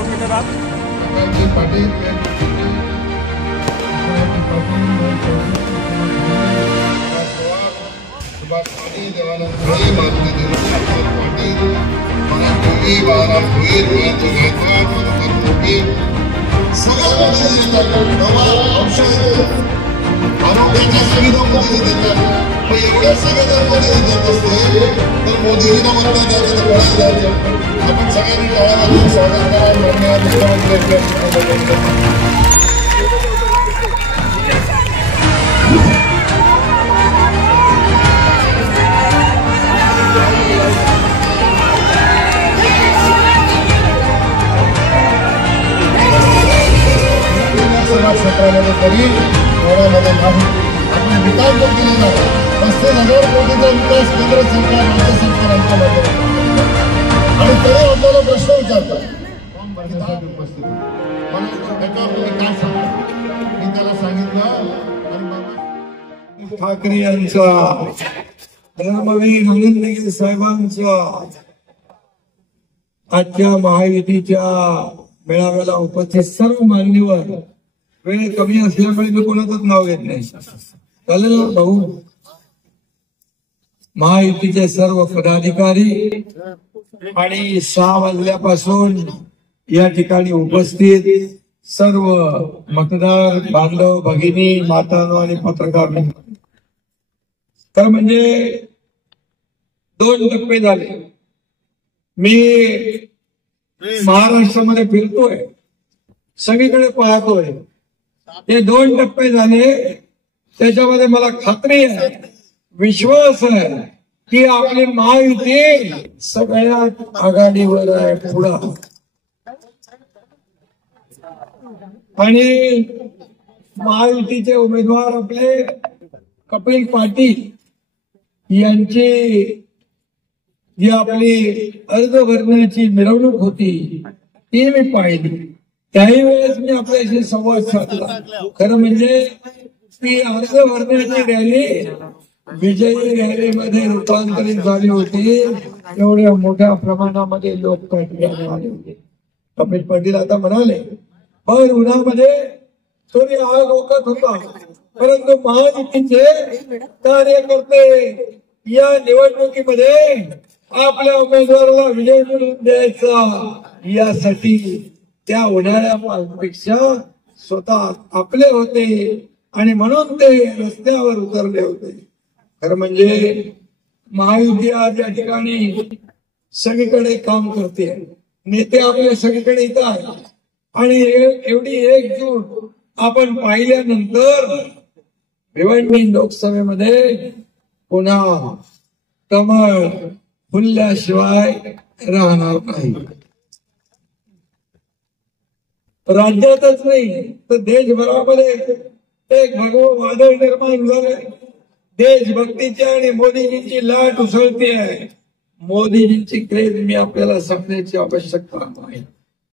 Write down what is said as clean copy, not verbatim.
2 metre आत. आरोग्याच्या सुविधांमध्ये देतात. पण एवढ्या सुविधांमध्ये देत असते तर मोदीजींना मतदान द्यायचं तर कोणाला द्यायचं. आपण सगळ्यांनी टाळ्या वाजवून स्वागत करा. क्षेत्रामध्ये तरी शहरामध्ये नाही. आपण विकास जर केला जातो 35,000 कोटीचा विकास केंद्र सरकार राज्य सरकारांच्या माध्यमातून आणि तरी आपल्याला प्रश्न विचारतात उपस्थित. मला त्याच्यावर तुम्ही काय सांगता. मी त्याला सांगितलं ठाकरे यांचा, धर्मवीर आनंदगिरी साहेबांचा आजच्या महायुतीच्या मेळाव्याला उपस्थित सर्व मान्यवर. वेळ कमी असल्यामुळे मी कोणाचंच नाव घेत नाही. चालेल भाऊ. महायुतीचे सर्व पदाधिकारी आणि 6 वाजल्यापासून या ठिकाणी उपस्थित सर्व मतदार बांधव, भगिनी, मातांनो आणि पत्रकार. तर म्हणजे 2 टप्पे झाले. मी महाराष्ट्रामध्ये फिरतोय, सगळीकडे पाहतोय. हे 2 टप्पे झाले. त्याच्यामध्ये मला खात्री आहे, विश्वास आहे की आपली महायुती सगळ्यात आघाडीवर आहे, पुढं. आणि महायुतीचे उमेदवार आपले कपिल पाटील यांची जी आपली अर्ज भरण्याची मिरवणूक होती ती मी पाहिली. त्याही वेळेस मी आपल्याशी संवाद साधला. खरं म्हणजे ती अर्ज भरण्याची रॅली विजयी रॅलीमध्ये रूपांतरित झाली होती. एवढ्या मोठ्या प्रमाणामध्ये लोक पाठीमागे आले होते. कपिल पाटील आता म्हणाले पण उन्हामध्ये सूर्य आग ओकत होता, परंतु महायुतीचे कार्यकर्ते या निवडणुकीमध्ये आपल्या उमेदवाराला विजय मिळवून द्यायचा यासाठी त्या उन्हाळ्यापेक्षा स्वतः आपले होते आणि म्हणून ते रस्त्यावर उतरले होते. खरं म्हणजे महायुती आज या ठिकाणी सगळीकडे काम करते. नेते आपले सगळीकडे येतात आणि एवढी एकजूट आपण पाहिल्यानंतर भिवंडी लोकसभेमध्ये पुन्हा कमळ फुलल्याशिवाय राहणार नाही. राज्यातच नाही तर देशभरामध्ये एक भगवं वादळ निर्माण झालंय. देशभक्तीची आणि मोदीजींची लाट उसळते आहे. मोदीजींची क्रेज मी आपल्याला सांगण्याची आवश्यकता नाही.